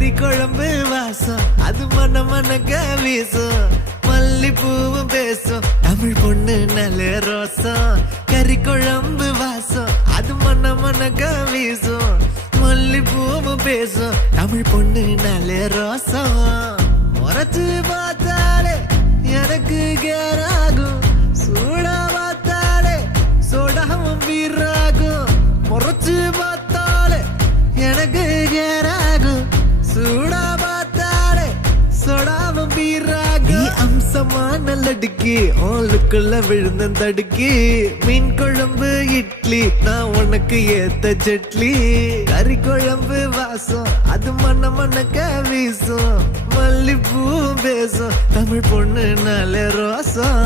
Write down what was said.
கறி குழம்பு வாசம் அது மன மனக்க வீசும் மல்லிப்பூவும் பேசும் தமிழ் பொண்ணு நல்ல ரோசம் கறி குழம்பு வாசம் அது மன மனக்க வீசும் மல்லிப்பூவும் பேசும் தமிழ் பொண்ணு நல்ல ரோசம் முறைச்சு பார்த்தாலே எனக்கு கேராகும் சூடா பார்த்தாலே சோடாவும் வீராகும் முறைச்சு பார்த்தாலே எனக்கு கேராகும் சூடா பார்த்தாலே சோடாவும் வீராகும் அம்சமான லடுக்கி ஆளுக்குள்ள விழுந்த தடுக்கி மீன் குழம்பு இட்லி நான் உனக்கு ஏத்த சட்லி கறி குழம்பு வாசம் அது மன மனக்க வீசும் மல்லிப்பூ பேசும் தமிழ் பொண்ணு நல்ல ரோசம்